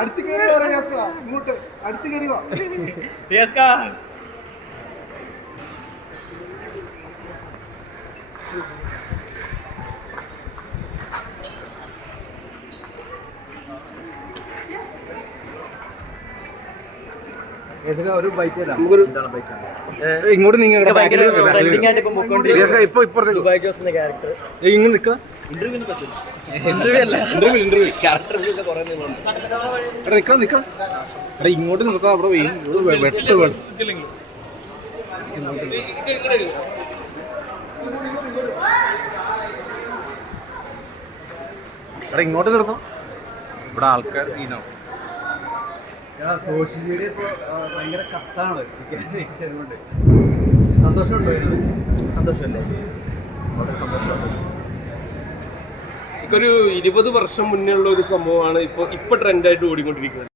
അടിച്ചു കയറി ഇങ്ങോട്ട് അടിച്ചു കയറി വാ. ഒരു ബൈക്ക് ഇങ്ങോട്ട് ഇപ്പൊ ഇങ്ങനെ നിക്ക ഇങ്ങോട്ട് നിർത്താം. അവിടെ വെട്ട് വേണം. ഇങ്ങോട്ട് നിർത്താം. ഇവിടെ ആൾക്കാർ സീനാവും. സോഷ്യൽ മീഡിയ ഇപ്പോൾ ഭയങ്കര കത്താണ്. സന്തോഷമുണ്ടോ? സന്തോഷമല്ലേ? വളരെ സന്തോഷമുണ്ട്. ഒരു 20 വർഷം മുന്നേ ഉള്ള ഒരു സംഭവമാണ് ഇപ്പൊ ട്രെൻഡായിട്ട് ഓടിക്കൊണ്ടിരിക്കുന്നത്.